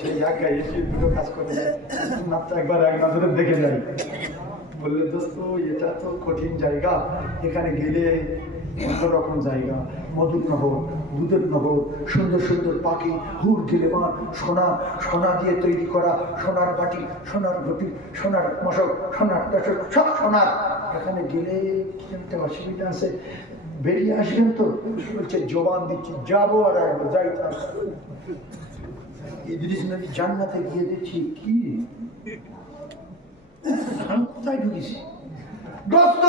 সেই একবার দেখে যাই। দোস্ত, এটা তো কঠিন জায়গা। এখানে গেলে জায়গা। মধুর দুধের সুন্দর সুন্দর পাখি, হুর গেলে মা সোনা সোনা দিয়ে তৈরি করা, সোনার বাটি, সোনার ঘটি সোনার মশক, সোনার টসক সব সোনার। এখানে গেলে কি একটা অসুবিধা আছে। বেরিয়ে আসবেন তো? বলছে জবান দিচ্ছি যাব আর আসব যাই ইদ্রিস নদী জান্নাতে গিয়ে দিচ্ছি কি? কোথায় ঢুকেছি। দোস্ত!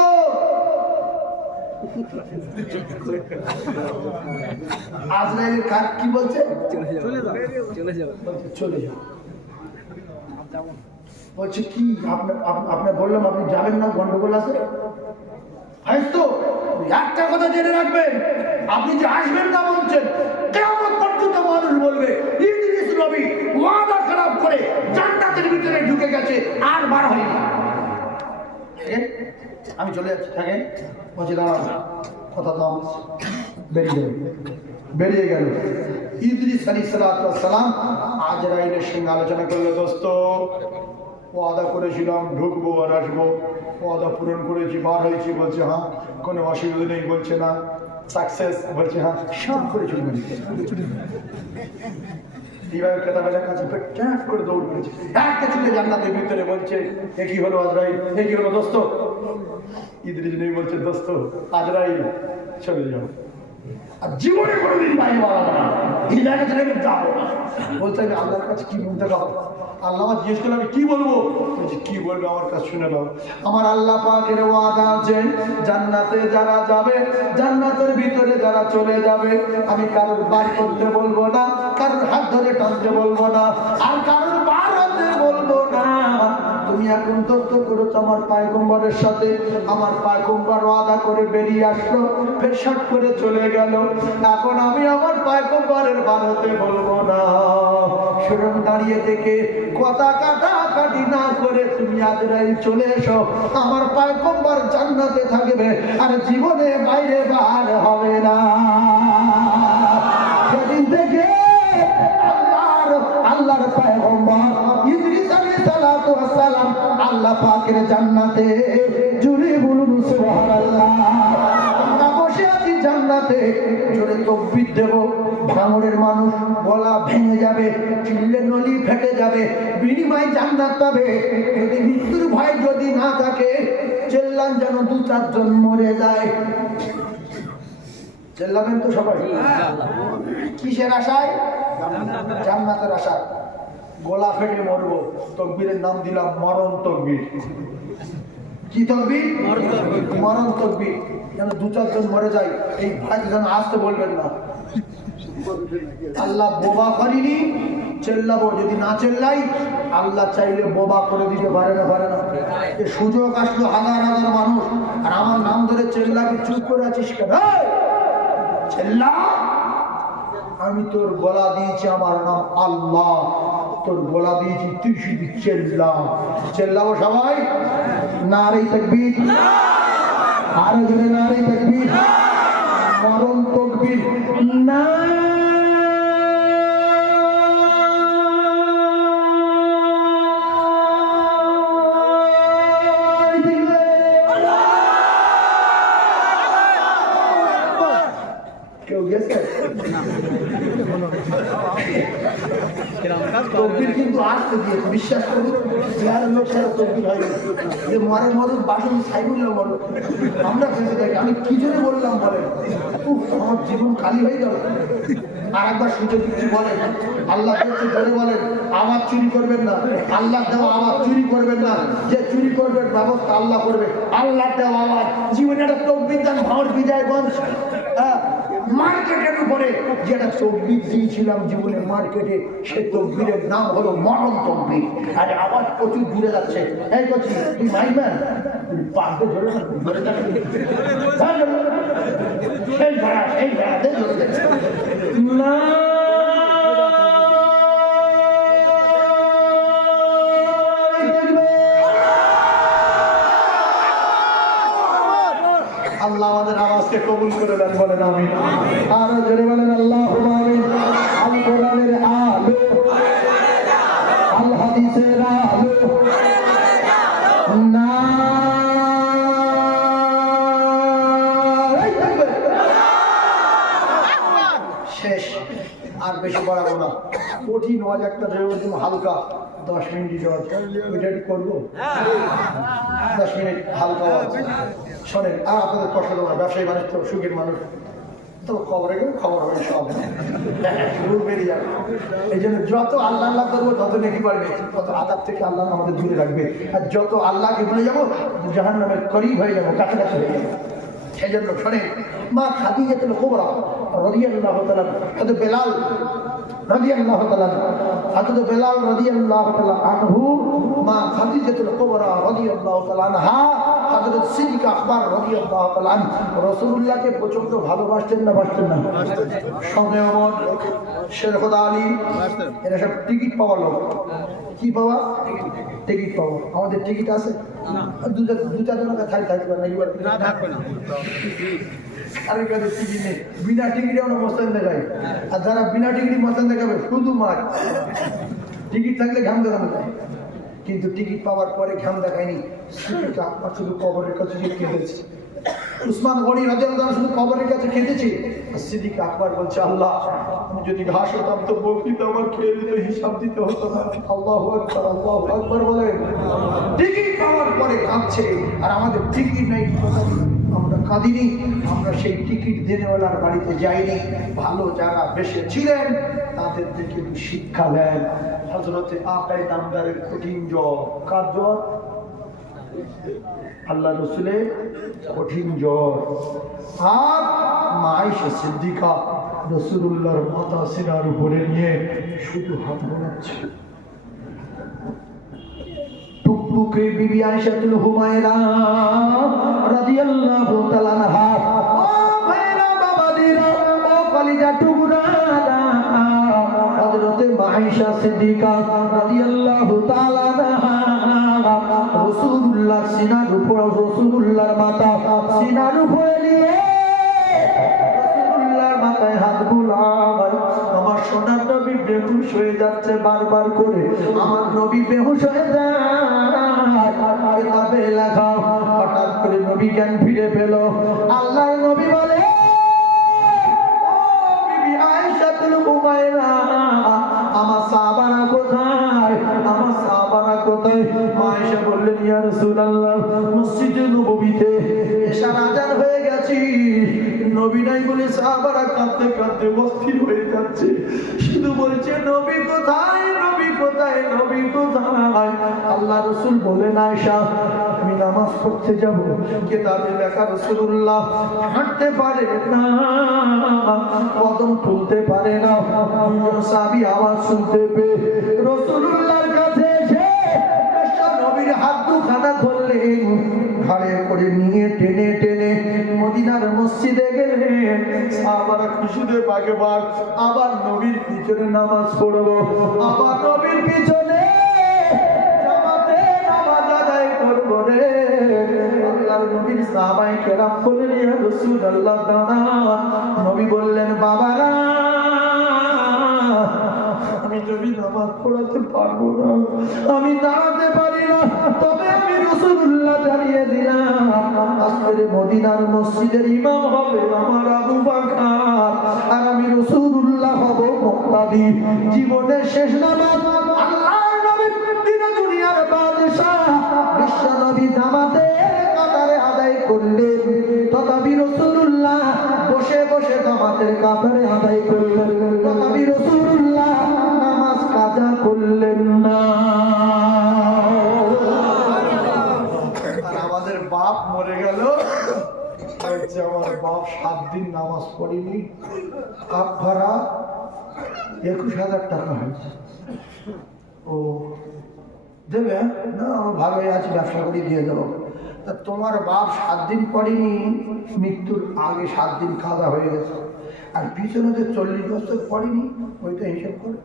আজরাইলের কার কি বলছে? চলে যাও। চলে যাও। বলছে চলে যাও। বলছে কি? আপনার আপনার বললাম আপনি যাবেন না? গন্ডগোল আছে? তো! একটা কথা জেনে রাখবেন, আপনি যে আসবেন না বলছেন, কেমন পর্যন্ত মানুষ বলবে, ইদ্রিস নবী ওয়াদা খারাপ করে জান্নাতের ভিতরে ঢুকে গেছে, আর বার হয়নি? আমি চলে যাচ্ছি, থাকেন? বলছি দাঁড়ান কথা দাম বেরিয়ে বেরিয়ে গেল। ইদ্রিস আলী সালাম আজরাইলের সঙ্গে আলোচনা করল, দোস্ত। ওয়াদা করেছিলাম, ঢুকবো আর আসব। ওয়াদা পূরণ করেছি বার হয়েছি, বলছে হ্যাঁ কোনো অসুবিধা নেই, বলছে, না সাকসেস বলছে হ্যাঁ সব করে চলে গেছে এইভাবে কাছে করে দৌড় করেছে। ভিতরে বলছে হলো দোস্ত? নেই, বলছে, দোস্ত, আজরাইল, চলে যাও। আর জীবনে কোনোদিন বাইরে বাড়াবো না। জায়গা থেকে আমি যাব না বলছে আমি আল্লাহর কাছে কি বলতে পারব আল্লাহ আমার জিজ্ঞেস করলে আমি কি বলব? বলছি, কি বলব? আমার কাছে শুনে নাও। আমার আল্লাহ পাকের ওয়াদা আছে জান্নাতে যারা যাবে, জান্নাতের ভিতরে যারা চলে যাবে, আমি কারোর বার করতে বলব না, কারোর হাত ধরে টানতে বলব না, আর কারোর বার হতে বলব না। তুমি এখন তথ্য করেছ আমার পায়গম্বরের সাথে আমার পায়গম্বর ওয়াদা করে বেরিয়ে আসলো ফের শট করে চলে গেল। এখন আমি আমার পায়গম্বরের বাড়াতে বলব না। সুরম দাঁড়িয়ে থেকে কথা কাটা কাটি না করে তুমি আজরাইল চলে এসো। আমার পায়গম্বর জান্নাতে থাকবে আর জীবনে বাইরে বার হবে না। সালাম আল্লাহ পাকের জান্নাতে জুড়ে বলুন সুবহানাল্লাহ। মানুষ গলা ভেঙে যাবে, চিল্লে নলি জান্নাত পাবে। যদি মৃত্যুর ভয় যদি না থাকে, চেল্লান যেন দু চারজন মরে যায়। কিসের আশায়? জান্নাতের আশায়। গলা ফেটে মরবো। তকবীরের নাম দিলাম মরণ তকবীর। কি তকবীর? মরণ তকবীর। যেন দু চারজন মরে যায় এই ভাই যেন আসতে বলবেন না। আল্লাহ বোবা করিনি চেল্লাবো। যদি না চেল্লাই আল্লাহ চাইলে বোবা করে দিতে পারে না পারে না। এ সুযোগ আসলো হাজার হাজার মানুষ। আর আমার নাম ধরে চেল্লাকে চুপ করে আছিস কেন? চেল্লা! আমি তোর গলা দিয়েছি আমার নাম আল্লাহ। তোর গোলা দিয়েছি, তুই শুধু চেল্লা। চেল্লাবো সবাই? নারী থাকবি আরও জোরে নারী থাকবি মরণ তকবীর? না। আমরা আমার আর একবার সুযোগ আল্লাহ চুরি করবেন না। আল্লাহ দেওয়া আওয়াজ চুরি করবেন না। যে চুরি করবেন ব্যবস্থা আল্লাহ করবে। আল্লাহ দেওয়া আওয়াজ। জীবনে একটা ভাঁড় বিজয়গঞ্জ হ্যাঁ মার্কেটের উপরে, যেটা তকবির দিয়েছিলাম জীবনে মার্কেটে, সে তকবিরের নাম হলো মরণ তকবির। আর আওয়াজ প্রচুর দূরে যাচ্ছে। এই তুই ধরে ধরে না। কবুল করে দেন বলেন আমি আর জেনে বলেন, আল্লাহ শেষ। আর বেশি বাড়াবো না। কঠিন ওয়াজ একটা হালকা। দশ মিনিট একটু করব? দশ মিনিট হালকা শোনেন, আর আপনাদের কষ্ট দেবো ব্যবসায়ী মানুষ তো, সুখের মানুষ। তো খবরে গেলে খবর হবে, সব। বেরিয়ে যাবে। এই জন্য যত আল্লাহ আল্লাহ করব, তত নাকি পারবে তত আদাব থেকে আল্লাহ আমাদের দূরে রাখবে। আর যত আল্লাহকে ভুলে যাব জাহান নামের করিব হয়ে যাব, কাছাকাছি হয়ে যাব। সেই জন্য শোনে মা খাদি যেতে কোবরা রদিয়াল্লাহ তালা হয়তো বেলাল রদিয়াল্লাহ তালা হয়তো বেলাল রাদিয়াল্লাহু তাআলা আনহু মা খাদিজাতুল কুবরা কোবরা তাআলা আনহা, হযরত সিদ্দিক আকবর রাদিয়াল্লাহু তাআলা রাসূলুল্লাহকে প্রচণ্ড ভালোবাসতেন না বাসতেন না? অমর। শের খোদা আলী এরা সব টিকিট পাওয়া লোক। কি পাওয়া? টিকিট পাওয়া। আমাদের টিকিট আছে? দু থাকতে না এবার থাকবে না। আরেক কাছে টিকিট নেই। বিনা টিকিটে আমরা মস্তান দেখাই। আর যারা বিনা টিকিটে মস্তান দেখাবে শুধু মার। টিকিট থাকলে ঘাম দেখানো যায়। কিন্তু টিকিট পাওয়ার পরে ঘাম দেখায়নি। শুধু কবরের কাছে কেঁদেছে উসমান গনি রাজিয়াল্লাহ শুধু কবরের কাছে আর সিদ্দিক আকবর বলছে, আল্লাহ আমি যদি ঘাস হতাম তো বকরি তো আমার খেয়ে দিতে হিসাব দিতে হতো না। আল্লাহ আকবর আল্লাহ আকবর বলে। টিকিট পাওয়ার পরে কাঁদছে, আর আমাদের টিকিট নেই আমরা কাঁদিনি, আমরা সেই টিকিট দেনেওয়ালার বাড়িতে যাইনি। ভালো যারা বেশি ছিলেন, তাদের থেকে শিক্ষা নেন। হজরতে আকাই দামদারের কঠিন জ্বর। কার জ্বর? আল্লাহ রসুলের কঠিন জ্বর। আর মাইশা সিদ্দিকা রসুল্লাহর মাতা সিনার উপরে নিয়ে শুধু হাত বোলাচ্ছে। টুকটুকে বিবি আয়েশাতুল হুমায়রা রাদিয়াল্লাহু তাআলা আনহা, ও ভাইরা, বাবাদিরা, ও কলিজা টুকরারা। হযরতে আয়েশা সিদ্দিকা রাদিয়াল্লাহু তাআলা আনহা রাসূলুল্লাহ সিনার উপর রাসূলুল্লাহর মাথা সিনার উপরে নিয়ে সোনার নবী বারবার করে। আমার নবী বেহুশ হয়ে যায়। কিতাবে লেখা, হঠাৎ করে নবী জ্ঞান ফিরে পেল। আল্লাহর নবী বলে, "ও বিবি আমার ইয়া রাসূলুল্লাহ, মসজিদে নববীতে এশার আজান হয়ে গেছি। নবী নাই বলে সাহাবারা কাঁদতে কাঁদতে অস্থির হয়ে যাচ্ছে। শুধু বলছে, নবী কোথায়? নবী কোথায়? নবী কোথায়? আল্লাহ রসুল বলেন আয়সা আমি নামাজ পড়তে যাব, কেতাবে লেখা রসুল্লাহ হাঁটতে পারে না, কদম তুলতে পারে না। সাহাবী আওয়াজ শুনতে পেয়ে রসুল্লাহর এসে নবীর হাত দুখানা ধরলেন ঘাড়ে করে নিয়ে টেনে টেনে মদিনার মসজিদে গেলেন সাহাবারা খুশিতে পাকে বাঘ আবার নবীর পিছনে নামাজ পড়ব। আবার নবীর পিছনে রে। নবীর সাহাবাই কেরাম দাদা নবী বললেন, বাবারা আমি নামাজ পড়াতে পারব না। আমি দাঁড়াতে পারি না। তবে আমি রসুল্লাহ জানিয়ে দিলাম, আজকের মদিনার মসজিদের ইমাম হবে আমার আবু বাকার। আর আমি রসুল্লাহ হব মুক্তাদি। জীবনের শেষ নামাজ কাতারে আদায় করলেন। তথাপি রসুল্লাহ বসে বসে জামাতের কাতারে আদায় করলেন। তথাপি রসুল্লাহ কাজা করলেন না। আমাদের বাপ মরে গেল। আমার বাপ সাত দিন নামাজ পড়েনি কাপ ভাড়া একুশ হাজার টাকা হয়েছে। ও, দেবে? না আমার ভালোই আছে, ব্যবসা করে দিয়ে দেবো। তা তোমার বাপ সাত দিন পড়েনি, মৃত্যুর আগে সাত দিন খাওয়া হয়ে গেছে। আর পিছনে যে চল্লিশ বছর পড়েনি, ওইটা হিসেব করে।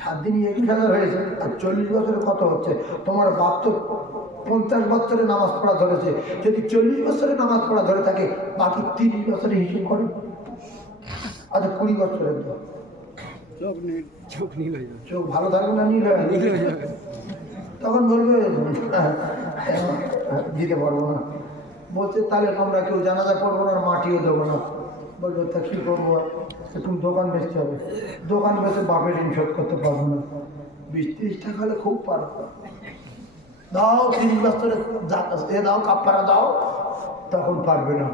সাত দিন একুশ হাজার হয়েছে আর চল্লিশ বছরে কত হচ্ছে? তোমার বাপ তো পঞ্চাশ বছরে নামাজ পড়া ধরেছে। যদি চল্লিশ বছরে নামাজ পড়া ধরে থাকে বাকি তিরিশ বছরে হিসেব করে। আচ্ছা কুড়ি বছরের তো। চোখ নীল হয়ে যাবে। চোখ ভালো থাকবে না নীল হয়ে যাবে? তখন বলবে দিতে পারব না। বলছে তাহলে আমরা কেউ জানাজা পড়ব না মাটিও দেবো না। বলল, তা কী করব? একটু দোকান বেচতে হবে। দোকান বেচে বাপের ঋণ শোধ করতে পারব না। বিশ তিরিশ টাকা হলে খুব পারব। দাও তিরিশ বছরে এ দাও কাপড়া দাও। তখন পারবে না।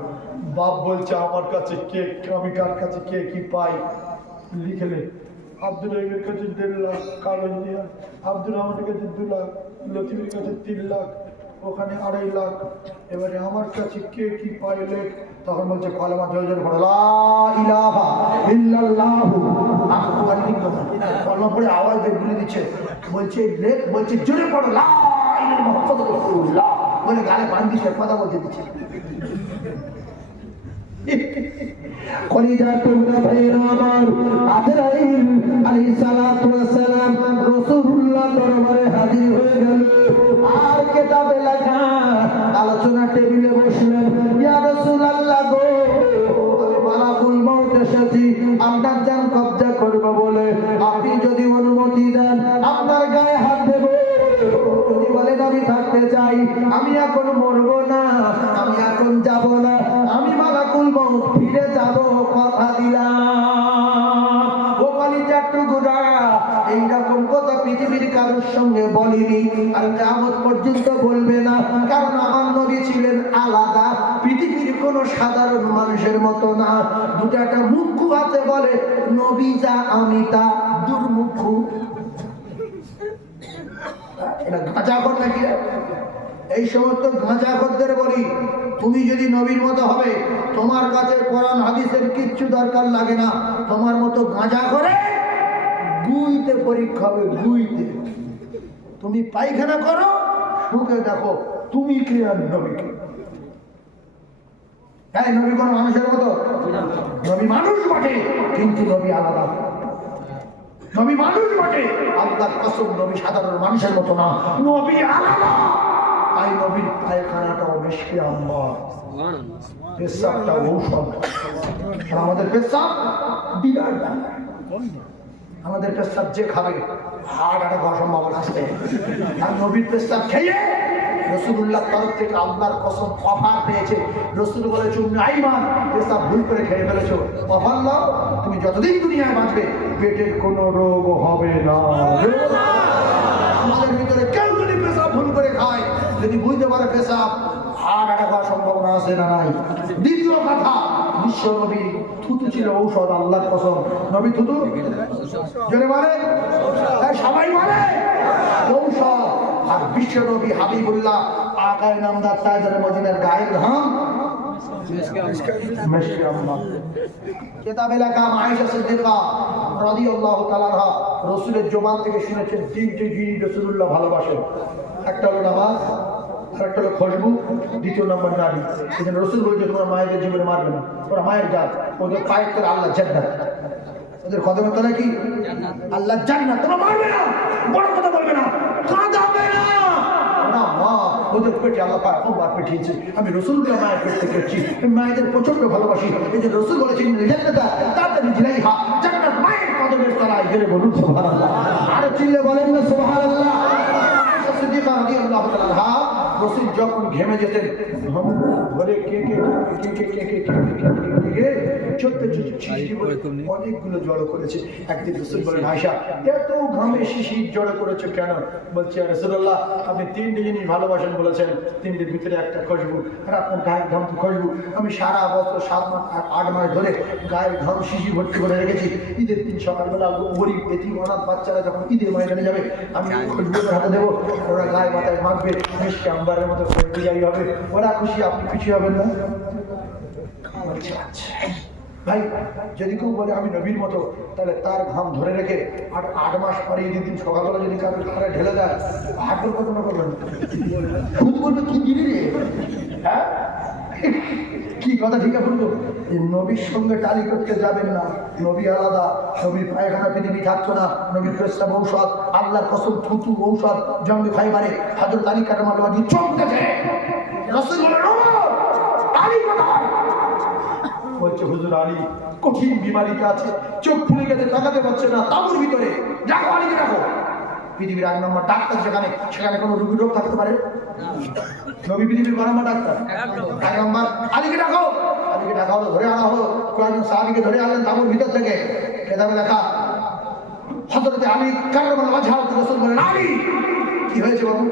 বাপ বলছে, আমার কাছে কে, আমি কার কাছে কে কি পাই? লিখলে আব্দুল রহিমের কাছে দেড় লাখ কাগজ দিয়া আব্দুল রহমানের কাছে দু লাখ, লতিফের কাছে তিন লাখ, ওখানে আড়াই লাখ। এবারে আমার কাছে কে কি পাই লেখ তখন বলছে কলমা জয় জয় পড়ো ইল্লাল্লাহু। আকবার কলমা পড়ে আওয়াজ দিচ্ছে। বলছে বলছে, জোরে পড়ো বলে গালে পানি কথা বলতে দিচ্ছে। কলিজা টুকরা ভাইয়েরা আমার, আজরাইল আলাইহিস সালাতু ওয়াস সালাম রাসূলুল্লাহ দরবারে হাজির হয়ে গেল। আর কিতাবে লেখা, আলোচনা টেবিলে বসলেন। এসেছি আপনার যান কবজা করব বলে আপনি যদি অনুমতি দেন, আপনার গায়ে হাত দেব। যদি বলেন, আমি থাকতে চাই, আমি এখন মরব না, আমি এখন যাব না, আমি মালাকুল মউত, ফিরে যাব, কথা দিলাম। ও কলিজার এইটা পৃথিবীর কারোর সঙ্গে বলিনি আর কেমন পর্যন্ত বলবে না। কারণ আমার নবী ছিলেন আলাদা, পৃথিবীর কোনো সাধারণ মানুষের মতো না। দুটো একটা মুখ হাতে বলে, নবী যা, আমি তা। দুর্মুখ। এটা গাঁজাখর? এই সমস্ত গাঁজাখরদের বলি, তুমি যদি নবীর মতো হবে, তোমার কাছে কোরআন, হাদিসের কিচ্ছু দরকার লাগে না। তোমার মতো গাঁজা করে গুইতে পরীক্ষা হবে গুইতে তুমি পায়খানা করো, সুখে দেখো, তুমি কে আর নবীকে তাই নবী কোন মানুষের মতো? নবী মানুষ বটে, কিন্তু নবী আলাদা। নবী মানুষ বটে, আল্লাহর কসম, নবী সাধারণ মানুষের মতো না। নবী আলাদা। তাই নবীর পায়খানাটাও বেশি আল্লাহ। পেশাবটা ঔষধ। আমাদের পেশাব বিরাট। আমাদের পেশাব যে খাবে হার্ট অ্যাটাক হওয়ার সম্ভাবনা আছে। আর নবীর পেশাব খেয়ে রসুল্লাহ তরফ থেকে আল্লাহর কসম অফার পেয়েছে। রসুল বলেছে আইমান পেশাব ভুল করে খেয়ে ফেলেছো। অফার নাও তুমি যতদিন দুনিয়ায় বাঁচবে, পেটের কোনো রোগ হবে না। আমাদের ভিতরে কেউ যদি পেশাব ভুল করে খায়, যদি বুঝতে পারে পেশাব হার্ট অ্যাটাক হওয়ার সম্ভাবনা আছে না নাই। দ্বিতীয় কথা বিশ্ব নবী থুতু ছিল ঔষধ, আল্লাহর কসম। নবী থুতু? জোরে তাই সবাই বলে। ঔষধ। আর বিশ্ব নবী হাবিবুল্লাহ আকায় নামদার গায়ের ঘাম আল্লাহ রাসূলের থেকে শুনেছেন রাসূলুল্লাহ ভালোবাসেন। একটা হলো নামাজ আর হলো দ্বিতীয় নম্বর নারী। জন্য রসুল বলছে, তোমরা মায়েদের জীবনে মারবে না। ওরা মায়ের জাত। ওদের পায়ের করে আল্লাহ ওদের কি? আল্লাহ জান্নাত। তোমরা মারবে না। বড় কথা বলবে না। কাঁদাবে না। মা, ওদের পেটে আমি মায়ের পেট থেকে প্রচণ্ড ভালোবাসি। এই যে রসুল বলেছেন মায়ের চিল্লে বলেন না সুবহানাল্লাহ আয়েশা সিদ্দিকা রাদিয়াল্লাহু তাআলা আনহা রসুল যখন ঘেমে যেতেন ঘম অনেকগুলো জড়ো করেছে একদিন রসুল বলেন আয়সা এত ঘামে শিশি জড়ো করেছ কেন বলছি রসুল্লাহ আপনি তিনটে জিনিস ভালোবাসেন বলেছেন তিনটের ভিতরে একটা খুশবু আর আপনার গায়ের ঘাম খুশবু আমি সারা বছর সাত মাস আট মাস ধরে গায়ের ঘাম শিশি ভর্তি করে রেখেছি ঈদের দিন সকালবেলা গরিব এটি অনাথ বাচ্চারা যখন ঈদের ময়দানে যাবে আমি খুশবু হাতে দেবো ওরা গায়ে মাথায় মাখবে মিষ্টি আম্বারের মতো করে পূজাই হবে ওরা খুশি, আপনি খুশি হবেন না? আচ্ছা আচ্ছা। ভাই, যদি কেউ বলে আমি নবীর মতো, তাহলে তার ঘাম ধরে রেখে আট আট মাস পরে ঈদের দিন সকালবেলা যদি কারোর ঘরে ঢেলে দেয় হাট করবেন? খুদ বলবে, কি দিলি রে? হ্যাঁ? কি কথা ঠিক বলতো এই নবীর সঙ্গে টালি করতে যাবেন না। নবী আলাদা, নবীর পায়খানা পৃথিবী থাকতো না। নবীর প্রস্তাব ঔষধ আল্লাহর কসম, থুতু ঔষধ জঙ্গে খাই মারে হাজর তালি কাটামার বাড়ি চমকেছে। রসুল চোখ ফুলে গেছে, তাকাতে পারছে না, তাবুর ভিতরে। ডাকো আলীকে ডাকো। পৃথিবীর এক নম্বর ডাক্তার যেখানে, সেখানে কোনো রুগীর রোগ থাকতে পারে? নবী পৃথিবীর এক নম্বর ডাকো। আলীকে আনা হলো। কয়েকজন সাহাবিকে ধরে আনলেন তাবুর ভিতর থেকে। কেতাবে লেখা হজরতে আলী, কারণ কি হয়েছে বাবু?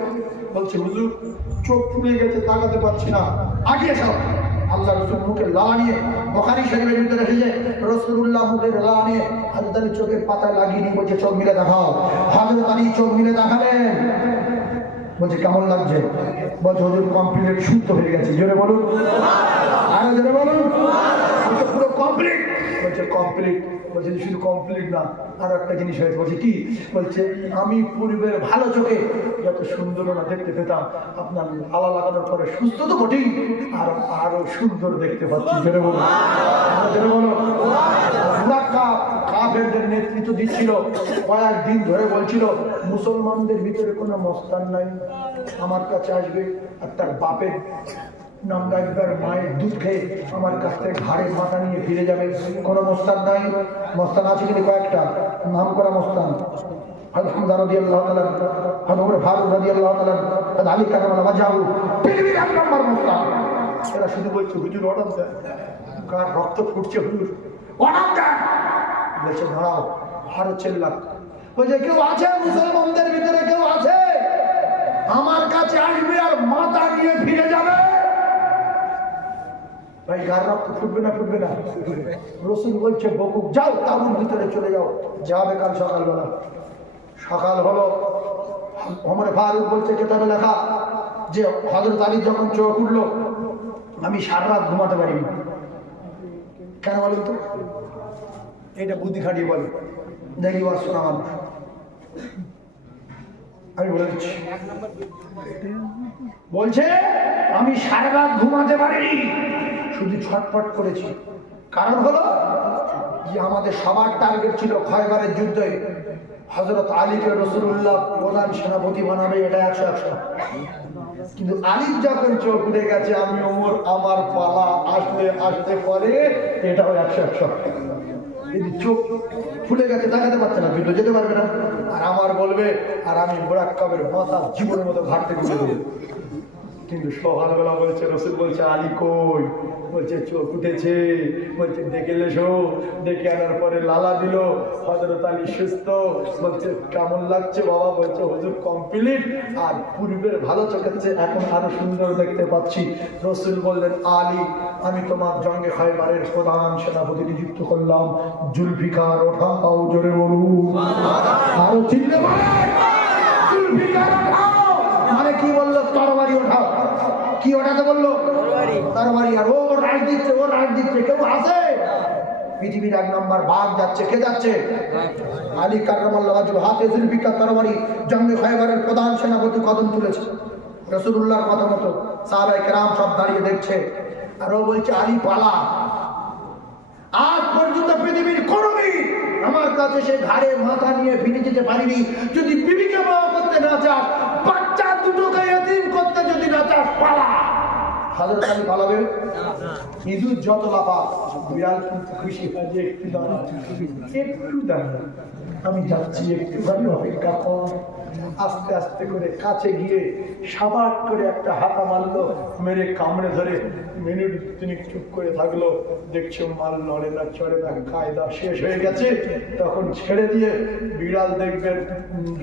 বলছে, হুজুর, চোখ ফুলে গেছে, তাকাতে পারছি না। আগে এসো। আল্লাহ রসুল মুখে লালা নিয়ে বখারি শরীরের ভিতরে এসেছে। রসুল্লাহ মুখে লালা নিয়ে চোখের পাতা লাগিয়ে নিয়ে বলছে, চোখ মিলে দেখাও। হাজরত আলী চোখ মিলে দেখালেন। বলছে, কেমন লাগছে? বলছে, হুজুর কমপ্লিট শুদ্ধ হয়ে গেছে। জোরে বলুন। আরও জোরে বলুন। পুরো কমপ্লিট বলছে কমপ্লিট বলছে শুধু কমপ্লিট না আর একটা জিনিস হয়েছে বলছে কি? বলছে আমি পূর্বের ভালো চোখে যত সুন্দর না দেখতে পেতাম আপনার আলা লাগানোর পরে সুস্থ তো বটেই আর আরও সুন্দর দেখতে পাচ্ছি। কাফেরদের নেতৃত্ব দিচ্ছিল কয়েকদিন ধরে বলছিল মুসলমানদের ভিতরে কোনো মস্তান নাই আমার কাছে আসবে আর তার বাপের নাম রাখবার মায়ের দুধ খেয়ে আমার কাছ থেকে ঘাড়ে মাথা নিয়ে ফিরে যাবে। কোনো মস্তান নাই। মস্তান আছে কিন্তু কয়েকটা? নাম করা মস্তান শুধু ফুটছে বলছে, কেউ আছে মুসলমানদের ভিতরে? কেউ আছে? আমার কাছে আসবে আর মাথা নিয়ে ফিরে যাবে। ভাই, গার রক্ত ফুটবে না ফুটবে না। রসুল বলছে, বকুক, যাও, তাবুর ভিতরে চলে যাও। যাবে কাল সকালবেলা। সকাল হলো অমরে ফারুক বলছে, কেতাবে লেখা যে হজরত আলী যখন চোখ উঠল, আমি সারা রাত ঘুমাতে পারিনি। কেন বলেন তো? এটা বুদ্ধি খাটিয়ে বলে। দেখি ওয়াজ শোনা মানুষ। আমি বলে দিচ্ছি। বলছে, আমি সারা রাত ঘুমাতে পারিনি। শুধু ছটফট করেছি। কারণ হলো যে আমাদের সবার টার্গেট ছিল খয়বারের যুদ্ধে হজরত আলীকে রসুল্লাহ প্রধান সেনাপতি বানাবে, এটা একশো একশো। কিন্তু আলীর যখন চোখ উঠে গেছে, আমি ওমর, আমার পালা আসলে আসতে পরে, এটাও একশো একশো। যদি চোখ ফুলে গেছে, দেখাতে পারছে না যুদ্ধ যেতে পারবে না। আর আমার বলবে, আর আমি মোরাক্কাবের মাথা জীবনের মতো ঘাটতে তুলে দেবো। কিন্তু সকালবেলা বলছে রসুল বলছে আলী কই? বলছে চোখ উঠেছে। বলছে ডেকে লেসো ডেকে আনার পরে লালা দিল হজরত আলী সুস্থ। বলছে কেমন লাগছে বাবা? বলছে হুজুর কমপ্লিট আর পূর্বের ভালো চোখের এখন আরও সুন্দর দেখতে পাচ্ছি। রসুল বললেন আলী আমি তোমার জঙ্গে খাইবারের প্রধান সেনাপতি নিযুক্ত করলাম। জুলফিকার ওঠাও জোরে বলুন। আরও চিনতে পারে জুলফিকার কি বলল? তরবারি ওঠাও। কি ওঠাতে বলল? তরবারি। আর ও রাইট দিচ্ছে ও রাইট দিচ্ছে। কেউ আছে পৃথিবীর এক নম্বর বাঘ যাচ্ছে। কে যাচ্ছে? আলী হাতে তরবারি। জঙ্গে খাইবারের প্রধান সেনাপতি কদম তুলেছে। রসুল্লাহর কথা মতো সাহাবাই কেরাম সব দাঁড়িয়ে দেখছে। আর ও বলছে আলী পালা। আজ পর্যন্ত পৃথিবীর কোনো আমার কাছে সে ঘাড়ে মাথা নিয়ে ফিরে যেতে পারিনি। যদি বিবিকে বাবা করতে না চাস বাচ্চা দুটোকে এতিম ইঁদুর যত লাফা বিড়াল কিন্তু একটু একটু আমি যাচ্ছি একটুখানি অপেক্ষা কর। আস্তে আস্তে করে কাছে গিয়ে সাবাট করে একটা হাতা মারলো, মেরে কামড়ে ধরে মিনিট তিনি চুপ করে থাকল, দেখছ মাল নড়ে না, চড়ে না, কায়দা শেষ হয়ে গেছে তখন ছেড়ে দিয়ে বিড়াল দেখবেন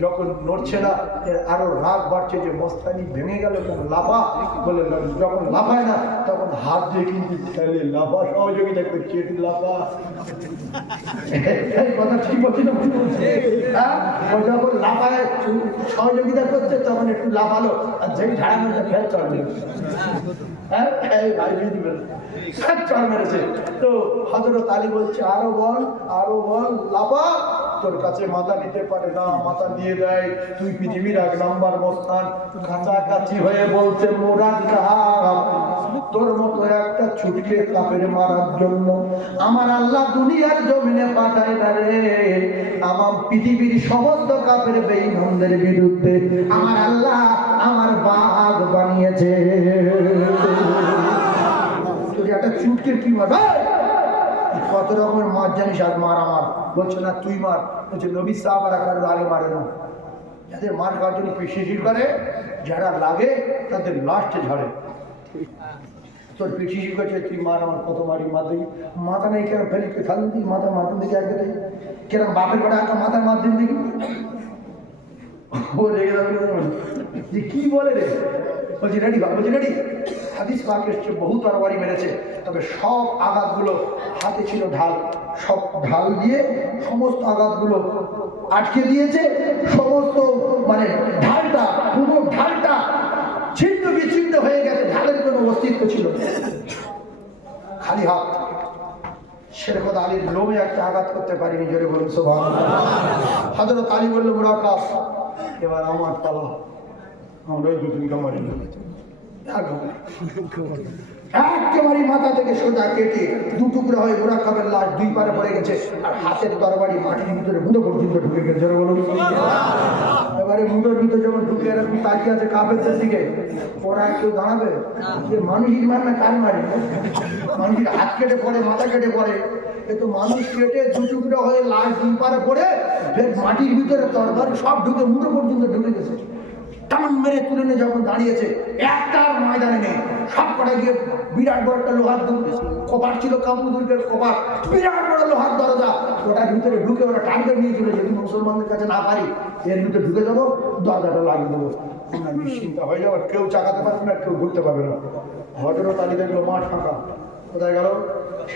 যখন নড়ছে না, এর আরও রাগ বাড়ছে যে মস্তানি ভেঙে গেল তখন লাফা বলে যখন লাফায় না, তখন হাত দিয়ে কিন্তু ছেলে লাফা সহযোগিতা করছে লাফা কথা ঠিক বলছি না বলছি? হ্যাঁ? যখন লাফায় সহযোগিতা করছে তখন একটু লাফালো আর যেই ঝাড়া মেরেছে, ফের মেরেছে। হ্যাঁ? ভাই মেরেছে। তো হজরত আলী বলছে, আরও বল আরও বল, লাফা। তোর কাছে মাথা নিতে পারে না, মাথা দিয়ে দেয় তুই পৃথিবীর এক নম্বর মস্তান কাছাকাছি হয়ে বলছে, মোরাদ তোর মতো একটা ছুটকে কাপের মারার জন্য আমার আল্লাহ দুনিয়ার জমিনে পাঠায় না রে। আমার পৃথিবীর সমস্ত কাপের বেইমানদের বিরুদ্ধে আমার আল্লাহ আমার বাঘ বানিয়েছে। একটা চুটকে কি মার? কত রকমের মার জানিস আর মার আমার? বলছে, না, তুই মার। বলছে, নবী সাহাব আর কারোর আগে মারে না যাদের মার খাওয়ার জন্য শিশির করে যারা লাগে, তাদের লাস্টে ঝরে তোর পিঠি শিখেছে তুই মার আমার কত মারি দিই। মাথা নেই কেন? ফেলি খালি দিই মাথা মাধ্যম দিকে আগে দেয় কেরম বাপের ঘরে একটা মাথার মাধ্যম দিকে ও রেগে যে কি বলে রে? বলছি, রেডি বলছি, রেডি। হাদিস পাক এসছে, বহু তরবারি মেরেছে। তবে সব আঘাতগুলো হাতে ছিল ঢাল। সব ঢাল দিয়ে সমস্ত আঘাতগুলো আটকে দিয়েছে। সমস্ত মানে ঢালটা, পুরো ঢালটা বিচ্ছিন্ন হয়ে গেছে, ঢালের কোনো অস্তিত্ব ছিল খালি হাত। একটা আঘাত করতে পারিনি, জোরে বলল এবার আমার মাথা থেকে সোজা কেটে দু টুকরো হয়ে মুরাকাবের লাশ দুই পারে পড়ে গেছে, আর হাতের তরবারি মাটির ভিতরে মুদো পর্যন্ত ঢুকে গেছে বলুন এবারে মুখের ভিতরে যখন ঢুকে এরকম তাকিয়ে আছে কাপের দিকে ওরা কেউ দাঁড়াবে। যে মানুষই মার না কান মারে? মানুষের হাত কেটে পড়ে, মাথা কেটে পড়ে। এ তো মানুষ কেটে টুকরো হয়ে লাশ দুপারে পড়ে, ফের মাটির ভিতরে তরবারি সব ঢুকে মুঠো পর্যন্ত ঢুকে গেছে। টান মেরে তুলে নিয়ে যখন দাঁড়িয়েছে, একটা ময়দানে নেই। সব কটা গিয়ে বিরাট বড় একটা লোহার কপাট ছিল কামুদুর্গের কপাট, বিরাট বড় লোহার দরজা। ওটার ভিতরে ঢুকে ওরা টানকে নিয়ে চলে যদি মুসলমানদের কাছে না পারি, এর ভিতরে ঢুকে যাব, দরজাটা লাগিয়ে দেবো। নিশ্চিন্ত হয়ে যাব। কেউ চাকাতে পারবে না, কেউ ঘুরতে পারবে না। হজরত আলী দেখল মাঠ ফাঁকা কোথায় গেল?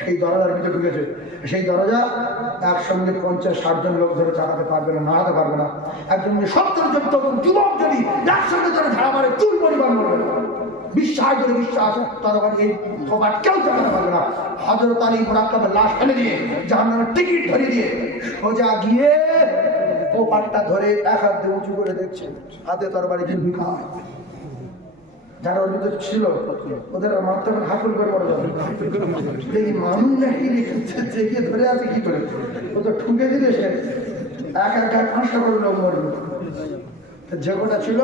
সেই দরজার ভিতরে ঢুকেছে। সেই দরজা একসঙ্গে পঞ্চাশ, ষাট জন লোক ধরে চালাতে পারবে না, নাড়াতে পারবে না। একজন সত্তর জন তখন যুবক যদি একসঙ্গে ধরে ঝাড়া মারে, চুল পরিমাণ করবে না। বিশ্বাস করে বিশ্বাস তরবার এই কবার কেউ চালাতে পারবে না। হজরত আলী মোরাক্কাবের লাশ ফেলে দিয়ে জাহান্নামের টিকিট ধরে দিয়ে সোজা গিয়ে কোপারটা ধরে এক হাত দিয়ে উঁচু করে দেখছে, হাতে তরবারি ঝুলবি খায় যারা ভিতরে ছিল, ওদের মারতে হবে হাকুল করে পড়ে যাবে। এই মানুষ নাকি জেগে ধরে আছে কি করে? ও তো ঠুকে দিলে সে। এক এক এক পাঁচটা করে লোক মরবে। যে কটা ছিল?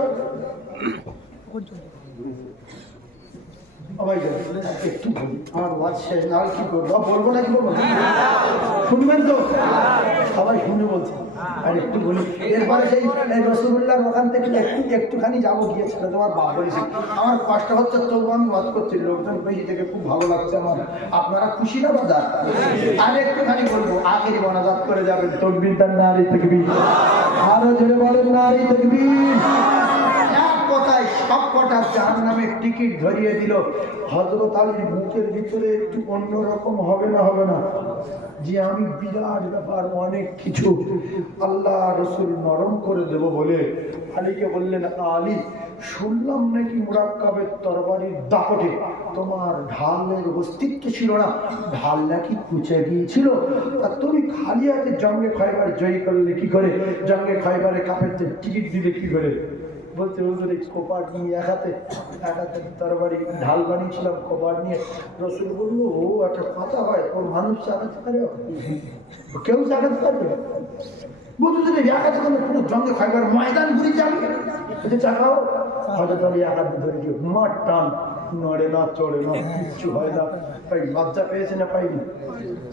একটুখানি যাব গিয়েছিল তোমার বাপ বলেছি। আমার কষ্ট হচ্ছে, তবু আমি ওয়াজ করছি। লোকজন বেশি থেকে খুব ভালো লাগছে আমার। আপনারা খুশি না বাজার? আর একটুখানি বলব, আখেরি মনাজাত করে যাবেন। তকবির তার নারী তকবির। আরও জোরে বলেন, নারী তকবির। কথায় সব কটা যার নামে টিকিট ধরিয়ে দিল। হজরত আলীর বুকের ভিতরে একটু অন্যরকম হবে না হবে না? যে আমি বিরাট ব্যাপার, অনেক কিছু আল্লাহ রসুল নরম করে দেব বলে আলীকে বললেন, আলী, শুনলাম নাকি মুরাক্কাবের তরবারির দাপটে তোমার ঢালের অস্তিত্ব ছিল না? ঢাল নাকি কুচে গিয়েছিল? তা তুমি খালি হাতে জঙ্গে খয়বার জয়ী করলে কি করে? জঙ্গে খয়বারে কাপের টিকিট দিলে কি করে? বলতে হুজুর কোপার নিয়ে এক হাতে এক হাতে তরবারি ঢাল বানিয়েছিলাম কোপার নিয়ে। রসুল বলল, ও, একটা কথা হয় ওর মানুষ চালাতে পারে? কেউ চালাতে পারবে? বলতো যদি এক হাতে তুমি পুরো জঙ্গে খাইবার ময়দান ঘুরে যাবে? যদি চাকাও হঠাৎ আমি এক হাতে ধরে দিও মার টান, নড়ে না, চড়ে না, কিচ্ছু হয় না, পাই লজ্জা পেয়েছে না পাইনি।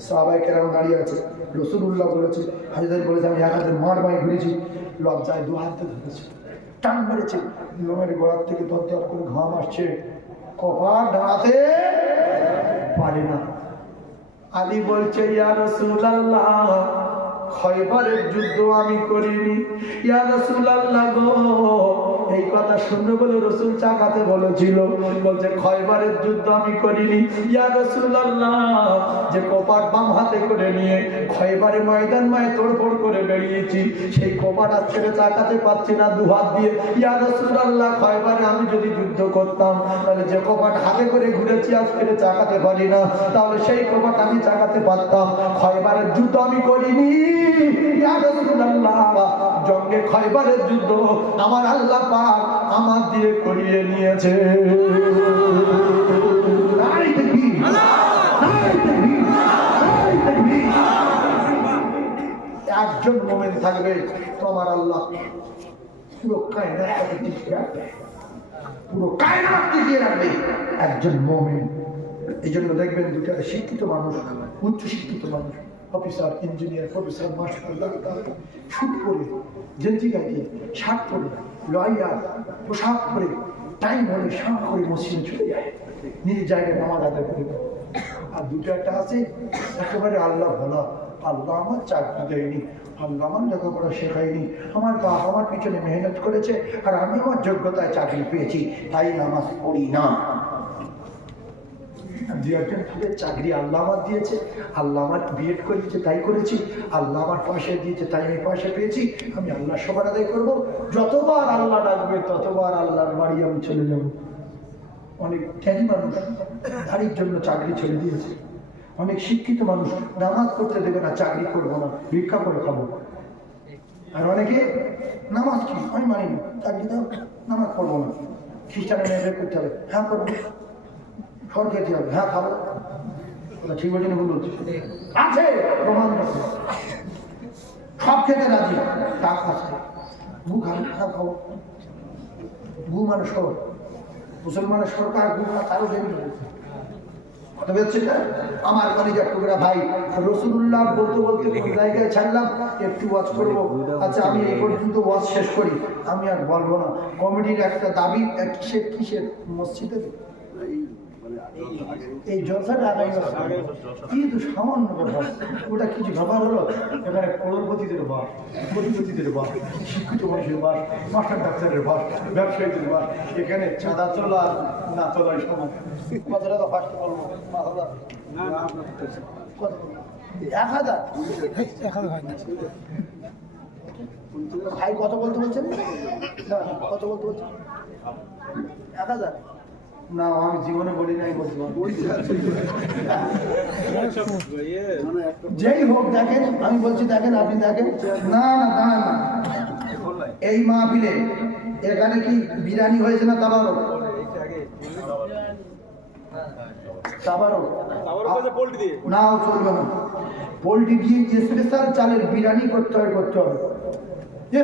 সবাই কেরাম দাঁড়িয়ে আছে রসুল্লাহ বলেছে হাজিদার বলেছে, আমি এক হাতে মার বাই ঘুরেছি। লজ্জায় দু হাতে ধরেছি। টান মেরেছে। নিয়মের গোড়ার থেকে দরজার দর করে ঘাম আসছে। কপাল দাঁড়াতে পারে না। আলী বলছে, ইয়া রাসূলুল্লাহ, খয়বারের যুদ্ধ আমি করিনি। ইয়া রাসূলুল্লাহ গো এই কথা শুনবে বলে রসুল চাকাতে বলেছিল। বলছে, খয়বারের যুদ্ধ আমি করিনি। ইয়া রাসূলুল্লাহ, যে কপাট বাম হাতে করে নিয়ে খয়বারে ময়দান মায়ে তোড়ফোড় করে বেরিয়েছি সেই কপাট আর ছেড়ে চাকাতে পাচ্ছি না, দু হাত দিয়ে। ইয়া রাসূলুল্লাহ, খয়বারে আমি যদি যুদ্ধ করতাম, তাহলে যে কপাট হাতে করে ঘুরেছি, আজ ফিরে চাকাতে পারি না। তাহলে সেই কপাট আমি চাকাতে পারতাম। খয়বারের যুদ্ধ আমি করিনি। ইয়া রাসূলুল্লাহ জঙ্গে খয়বারের যুদ্ধ আমার আল্লাহ পাক আমার দিয়ে করিয়ে নিয়েছে। একজন মোমেন থাকবে, তোমার আল্লাহ পুরো পুরো রাখবে। একজন মোমেন। এই জন্য দেখবেন দুটা শিক্ষিত মানুষ উচ্চ শিক্ষিত মানুষ। Officer engineer professor master, doctor, শুট করে জেন্টি গাইয়ে শার্ট পরে লয়ার, পোশাক পরে, টাইম হলে সাঁ করে মসজিদে চলে যায়। নিজের জায়গায় নামাজ আদায় করে। আর দুটো একটা আছে, একেবারে আল্লাহ ভালা। আল্লাহ আমার চাকরি দেয়নি, আল্লাহ আমার লেখাপড়া শেখায়নি। আমার বাপ আমার পিছনে মেহনত করেছে, আর আমি আমার যোগ্যতায় চাকরি পেয়েছি, তাই নামাজ পড়ি না। দু একজন তাদের চাকরি আল্লাহ আমার দিয়েছে, আল্লাহ আমার বিএড করেছে তাই করেছি, আল্লাহ আমার পয়সা দিয়েছে, তাই আমি পয়সা পেয়েছি, আমি আল্লাহ সবার আদায় করব। যতবার আল্লাহ ডাকবে, ততবার আল্লাহর বাড়ি আমি চলে যাব। অনেক জ্ঞানী মানুষ দাড়ির জন্য চাকরি ছেড়ে দিয়েছে। অনেক শিক্ষিত মানুষ নামাজ করতে দেবে না, চাকরি করব না, ভিক্ষা করে খাব। আর অনেকে নামাজ কি? আমি মানি না। চাকরি দাও নামাজ পড়ব না। খ্রিস্টানের করতে হবে। হ্যাঁ করব হবে হ্যাঁ খেতে হ্যাঁ খাব মানে তবে হচ্ছে আমার কলিজার ভাই, রসুল্লাহ বলতে বলতে কোন জায়গায় ছাড়লাম, একটু ওয়াজ করব। আচ্ছা আমি এই পর্যন্ত ওয়াজ শেষ করি। আমি আর বলব না। কমিটির একটা দাবি কিসের কিসের? মসজিদে এই জলসাটা আগামী বছর কিন্তু সামান্য ব্যাপার ওটা কিছু ব্যাপার হলো এখানে করোড়পতিদের বাস কোটিপতিদের বাস শিক্ষিত মানুষের বাস মাস্টার ডাক্তারের বাস ব্যবসায়ীদের বাস এখানে চাঁদা আর না তোলাই সমান। কথাটা তো ফার্স্ট বলব। পাঁচ হাজার? এক হাজার ভাই কত বলতে বলছেন না? কত বলতে বলছেন এক হাজার। না আমি জীবনে বলি নাই যেই হোক দেখেন আমি বলছি দেখেন আপনি দেখেন। না না দাঁড়ান না। এই মাহফিলে এখানে কি বিরিয়ানি হয়েছে না তাবারও তাবারও নাও চলবে না। পোলট্রি দিয়ে স্পেশাল চালের বিরিয়ানি করতে হয় করতে হবে।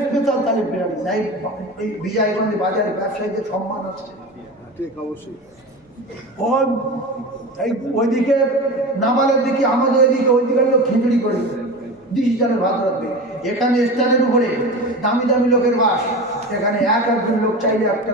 স্পেশাল চালের বিরিয়ানি। নাই এই বিজয়গঞ্জ বাজারে ব্যবসায়ীদের সম্মান আছে ঠিক অবশ্যই। ওইদিকে নামালের দিকে, আমাদের ওইদিকে ওই দিকে লোক খিচুড়ি করে দিশ জানের ভাত রাখবে এখানে স্ট্যান্ডের উপরে দামি দামি লোকের বাস। এখানে এক একজন লোক চাইলে একটা